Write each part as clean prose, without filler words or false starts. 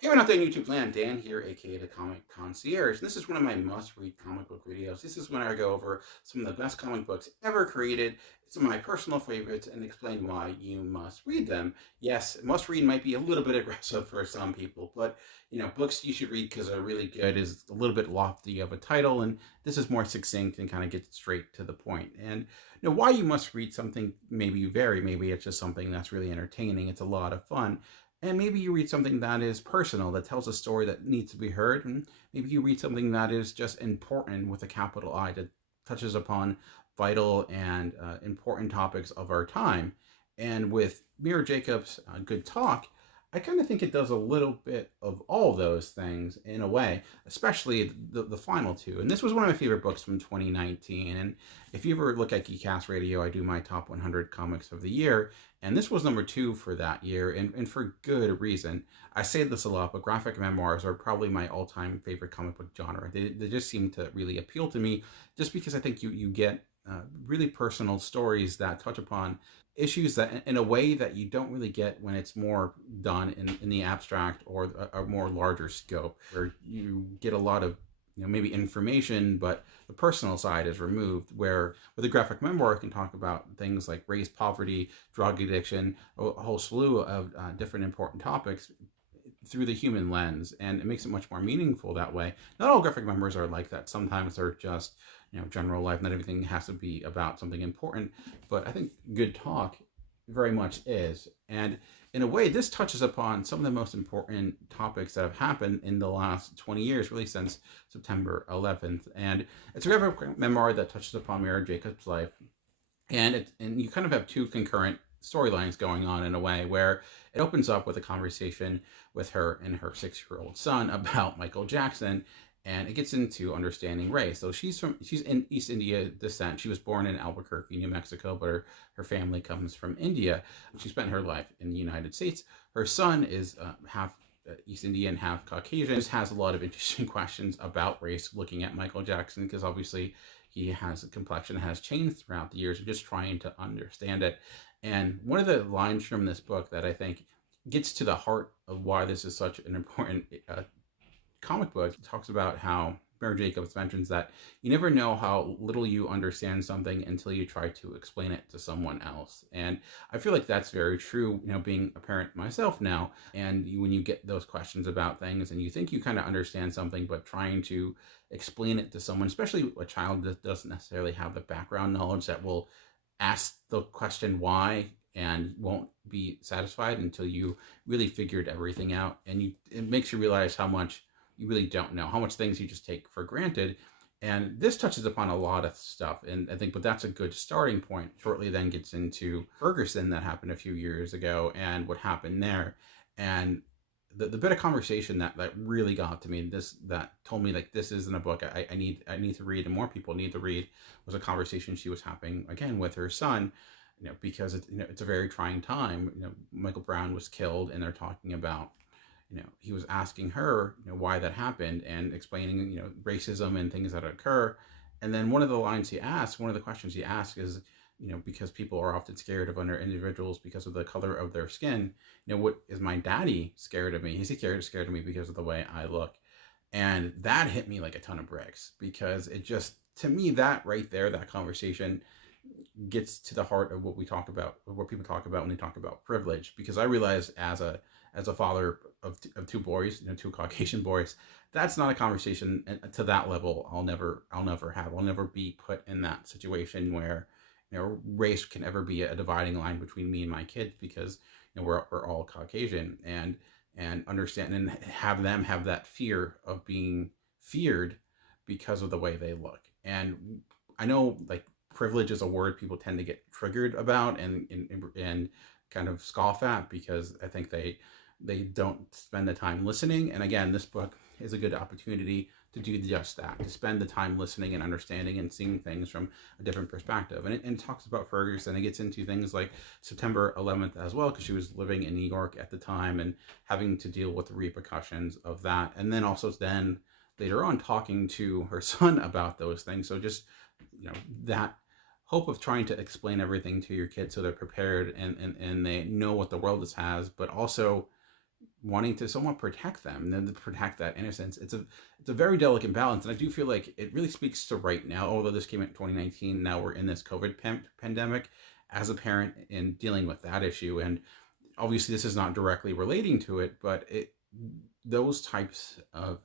Hey, what out there in YouTube land? Dan here, aka the Comic Concierge. This is one of my must-read comic book videos. This is when I go over some of the best comic books ever created, some of my personal favorites, and explain why you must read them. Yes, must-read might be a little bit aggressive for some people, but books you should read because they're really good is a little bit lofty of a title, and this is more succinct and kind of gets straight to the point. And why you must read something maybe you vary. Maybe it's just something that's really entertaining. It's a lot of fun. And maybe you read something that is personal, that tells a story that needs to be heard. And maybe you read something that is just important with a capital I, that touches upon vital and important topics of our time. And with Mira Jacobs' Good Talk, I kind of think it does a little bit of all those things in a way, especially the final two. And this was one of my favorite books from 2019. And if you ever look at Geekcast Radio, I do my top 100 comics of the year. And this was number 2 for that year, and for good reason. I say this a lot, but graphic memoirs are probably my all-time favorite comic book genre. They just seem to really appeal to me, just because I think you get really personal stories that touch upon issues that in a way that you don't really get when it's more done in the abstract or a more larger scope, where you get a lot of maybe information, but the personal side is removed. Where with a graphic memoir, I can talk about things like race, poverty, drug addiction, a whole slew of different important topics through the human lens, and it makes it much more meaningful that way. Not all graphic memoirs are like that. Sometimes they're just general life. Not everything has to be about something important, but I think Good Talk very much is. And in a way, this touches upon some of the most important topics that have happened in the last 20 years, really since September 11th. And it's a graphic memoir that touches upon Mira Jacobs' life, and you kind of have two concurrent storylines going on in a way, where it opens up with a conversation with her and her 6-year-old son about Michael Jackson, and it gets into understanding race. So she's in East India descent. She was born in Albuquerque, New Mexico, but her family comes from India. She spent her life in the United States. Her son is half East Indian, half Caucasian. Just has a lot of interesting questions about race, looking at Michael Jackson, because obviously he has a complexion that has changed throughout the years, of just trying to understand it. And one of the lines from this book that I think gets to the heart of why this is such an important comic book talks about how Mary Jacobs mentions that you never know how little you understand something until you try to explain it to someone else. And I feel like that's very true, being a parent myself now. And when you get those questions about things and you think you kind of understand something, but trying to explain it to someone, especially a child that doesn't necessarily have the background knowledge, that will ask the question why and won't be satisfied until you really figured everything out. And it makes you realize how much you really don't know, how much things you just take for granted. And this touches upon a lot of stuff, and I think, but that's a good starting point. Shortly then gets into Ferguson, that happened a few years ago, and what happened there. And the bit of conversation that really got to me, that told me, like, this isn't a book I need to read, and more people need to read, was a conversation she was having again with her son, because it's a very trying time. Michael Brown was killed, and they're talking about, he was asking her, why that happened, and explaining, racism and things that occur. And then one of the questions he asked is, because people are often scared of other individuals because of the color of their skin, what is my daddy scared of me? Is he scared of me because of the way I look? And that hit me like a ton of bricks, because it just, to me, that right there, that conversation gets to the heart of what we talk about, what people talk about when they talk about privilege. Because I realize, as a father of two boys, two Caucasian boys, that's not a conversation to that level I'll never have. I'll never be put in that situation where race can ever be a dividing line between me and my kids, because we're all Caucasian, and understand and have them have that fear of being feared because of the way they look. And I know, like, privilege is a word people tend to get triggered about and kind of scoff at, because I think they don't spend the time listening. And again, this book is a good opportunity to do just that, to spend the time listening and understanding and seeing things from a different perspective. And it talks about Ferguson. It gets into things like September 11th as well, because she was living in New York at the time and having to deal with the repercussions of that. And then also then later on talking to her son about those things. So just, that hope of trying to explain everything to your kids so they're prepared and they know what the world has, but also wanting to somewhat protect them and then to protect that innocence. It's a very delicate balance, and I do feel like it really speaks to right now. Although this came out in 2019, now we're in this COVID pandemic. As a parent and dealing with that issue, and obviously this is not directly relating to it, but those types of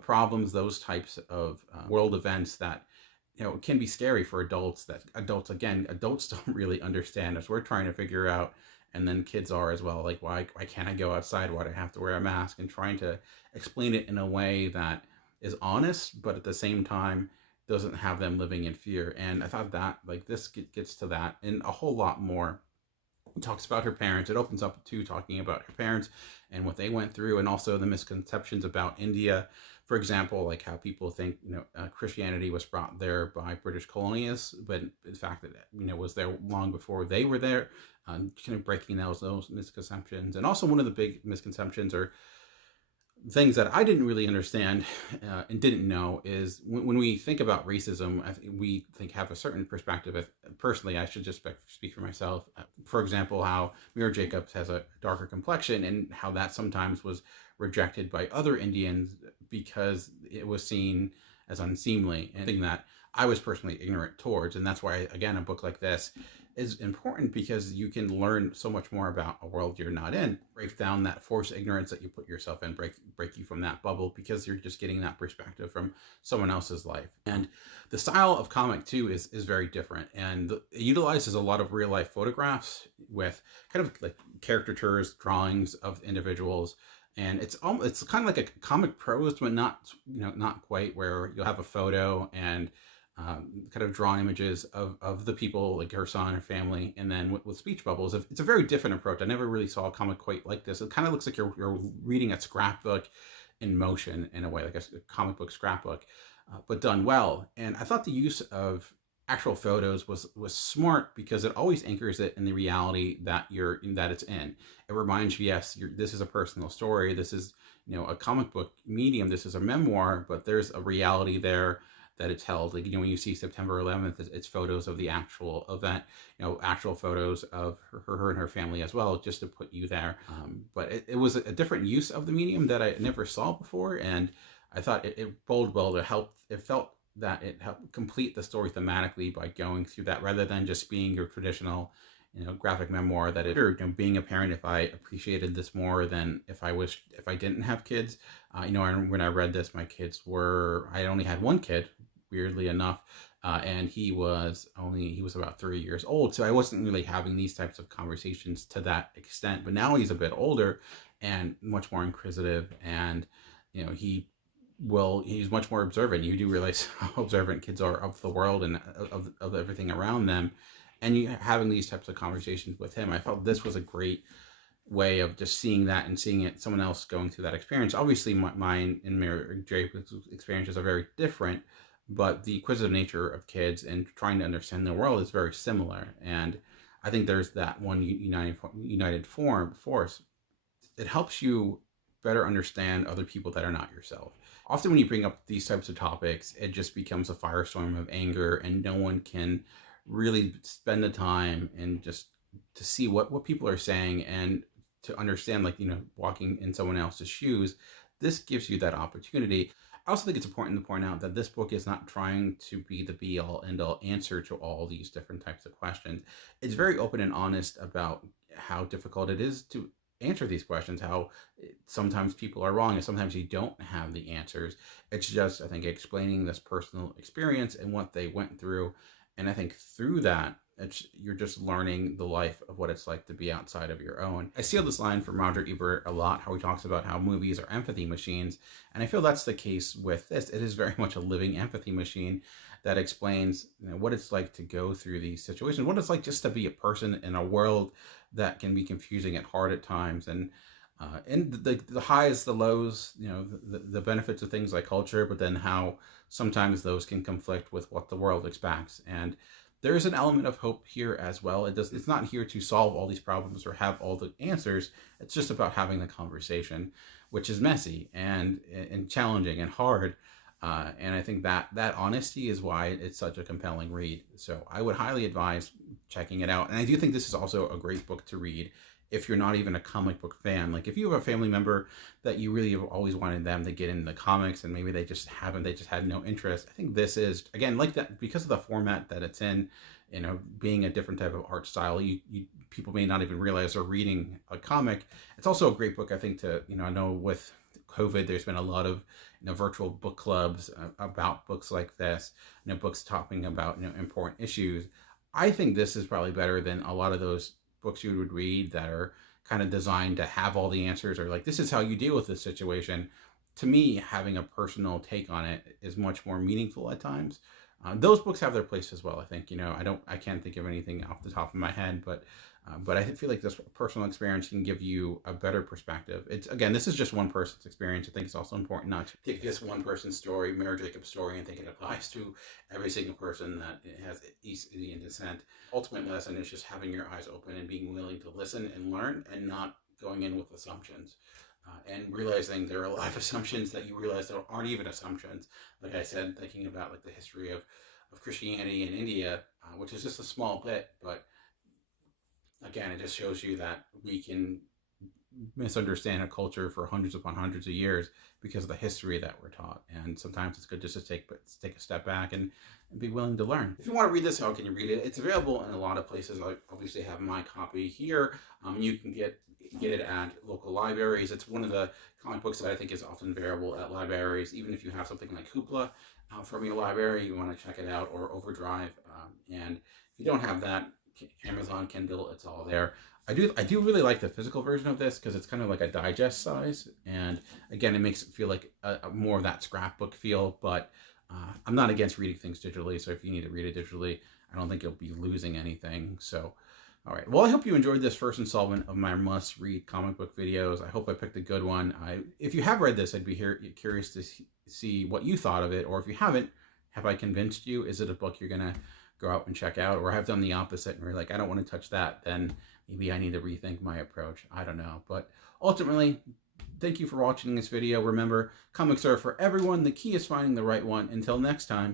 problems, those types of world events that can be scary for adults, that adults don't really understand as we're trying to figure out, and then kids are as well, like why can't I go outside, why do I have to wear a mask, and trying to explain it in a way that is honest but at the same time doesn't have them living in fear. And I thought that like this gets to that and a whole lot more. It talks about her parents. It opens up to talking about her parents and what they went through, and also the misconceptions about India. For example, like how people think Christianity was brought there by British colonialists, but in fact it was there long before they were there. Kind of breaking those misconceptions. And also one of the big misconceptions or things that I didn't really understand and didn't know is when we think about racism, we have a certain perspective. Personally, I should just speak for myself. For example, how Mira Jacobs has a darker complexion and how that sometimes was rejected by other Indians because it was seen as unseemly, and something that I was personally ignorant towards. And that's why, again, a book like this is important, because you can learn so much more about a world you're not in, break down that forced ignorance that you put yourself in, break you from that bubble, because you're just getting that perspective from someone else's life. And the style of comic too is very different, and it utilizes a lot of real life photographs with kind of like caricatures, drawings of individuals. And it's kind of like a comic prose, but not quite, where you'll have a photo and kind of drawn images of the people, like her son, her family, and then with speech bubbles. It's a very different approach. I never really saw a comic quite like this. It kind of looks like you're reading a scrapbook in motion, in a way, like a comic book scrapbook, but done well. And I thought the use of actual photos was smart, because it always anchors it in the reality that it's in. It reminds you, yes, this is a personal story. This is a comic book medium. This is a memoir, but there's a reality there that it's held. Like, when you see September 11th, it's photos of the actual event, actual photos of her and her family as well, just to put you there. But it was a different use of the medium that I never saw before. And I thought it boded well to help. It felt that it helped complete the story thematically by going through that, rather than just being your traditional, graphic memoir. That being a parent, if I appreciated this more than if I didn't have kids. When I read this, I only had one kid, weirdly enough, and he was about 3 years old, so I wasn't really having these types of conversations to that extent. But now he's a bit older and much more inquisitive, and he's much more observant. You do realize how observant kids are of the world and of everything around them, and you having these types of conversations with him. I felt this was a great way of just seeing that and seeing it, someone else going through that experience. Obviously mine and Mira Jacobs' experiences are very different, but the inquisitive nature of kids and trying to understand the world is very similar. And I think there's that one united force. It helps you better understand other people that are not yourself. Often when you bring up these types of topics, it just becomes a firestorm of anger, and no one can really spend the time and just to see what people are saying and to understand, walking in someone else's shoes. This gives you that opportunity. I also think it's important to point out that this book is not trying to be the be-all, end-all answer to all these different types of questions. It's very open and honest about how difficult it is to answer these questions, how sometimes people are wrong and sometimes you don't have the answers. It's just, I think, explaining this personal experience and what they went through. And I think through that, you're just learning the life of what it's like to be outside of your own. I steal this line from Roger Ebert a lot, how he talks about how movies are empathy machines. And I feel that's the case with this. It is very much a living empathy machine that explains what it's like to go through these situations, what it's like just to be a person in a world that can be confusing and hard at times. And the highs, the lows, the benefits of things like culture, but then how sometimes those can conflict with what the world expects. And there is an element of hope here as well. It's not here to solve all these problems or have all the answers. It's just about having the conversation, which is messy and challenging and hard. And I think that honesty is why it's such a compelling read. So I would highly advise checking it out. And I do think this is also a great book to read if you're not even a comic book fan. Like if you have a family member that you really have always wanted them to get into comics and maybe they just haven't, they just had no interest, I think this is, again, like that, because of the format that it's in, you know, being a different type of art style, you people may not even realize they're reading a comic. It's also a great book, I think, to, you know, I know with COVID, there's been a lot of, you know, virtual book clubs about books like this, you know, books talking about, you know, important issues. I think this is probably better than a lot of those books you would read that are kind of designed to have all the answers, or like, this is how you deal with this situation. To me, having a personal take on it is much more meaningful at times. Those books have their place as well. I think, you know, I can't think of anything off the top of my head, but I feel like this personal experience can give you a better perspective. It's, again, this is just one person's experience. I think it's also important not to take this one person's story, Mira Jacobs' story, and think it applies to every single person that has Indian descent. Ultimate lesson is just having your eyes open and being willing to listen and learn, and not going in with assumptions. And realizing there are a lot of assumptions that you realize there aren't even assumptions. Like I said, thinking about like the history of Christianity in India, which is just a small bit, but again, it just shows you that we can misunderstand a culture for hundreds upon hundreds of years because of the history that we're taught. And sometimes it's good just to take a step back and be willing to learn. If you want to read this, how can you read it? It's available in a lot of places. I obviously have my copy here. You can get it at local libraries. It's one of the comic books that I think is often available at libraries. Even if you have something like Hoopla from your library, you want to check it out, or Overdrive. And if you don't have that, Amazon, Kindle, it's all there. I do really like the physical version of this because it's kind of like a digest size, and again, it makes it feel like a more of that scrapbook feel. But I'm not against reading things digitally, so if you need to read it digitally, I don't think you'll be losing anything. So, all right. Well, I hope you enjoyed this first installment of my must-read comic book videos. I hope I picked a good one. If you have read this, I'd be curious to see what you thought of it, or if you haven't, have I convinced you? Is it a book you're gonna go out and check out, or have done the opposite and we're like, I don't want to touch that? Then maybe I need to rethink my approach. I don't know. But ultimately, thank you for watching this video. Remember, comics are for everyone. The key is finding the right one. Until next time.